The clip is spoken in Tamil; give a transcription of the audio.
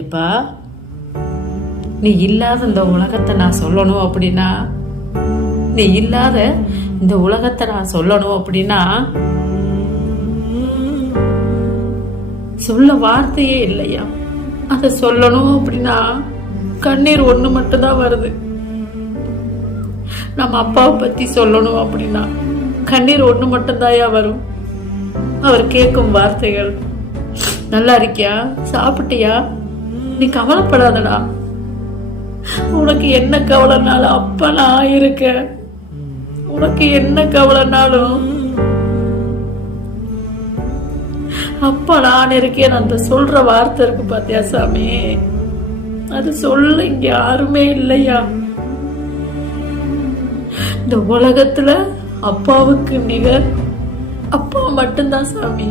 எப்பா, நீ இல்லாத இந்த உலகத்தை நான் சொல்லணும் அப்படின்னா, நீ இல்லாத இந்த உலகத்தை நான் சொல்லணும் அப்படின்னா சொல்ல வார்த்தையே இல்லையா? அதை சொல்லணும் அப்படின்னா கண்ணீர் ஒண்ணு மட்டும்தான் வருது. நம்ம அப்பாவை பத்தி சொல்லணும் அப்படின்னா கண்ணீர் ஒண்ணு மட்டும்தாயா வரும். அவர் கேட்கும் வார்த்தைகள், நல்லா இருக்கியா, சாப்பிட்டியா, நீ கவலைப்படாதடா, உனக்கு என்ன கவலைனாலும் அப்ப நான் இருக்க, உனக்கு என்ன கவலைனாலும் அப்பா நான் இருக்கேன். அந்த சொல்ற வார்த்தை இருக்கு பாத்தியா சாமி, அது சொல்ல இங்க யாருமே இல்லையா. இந்த உலகத்துல அப்பாவுக்கு நிகர் அப்பா மட்டும்தான் சாமி.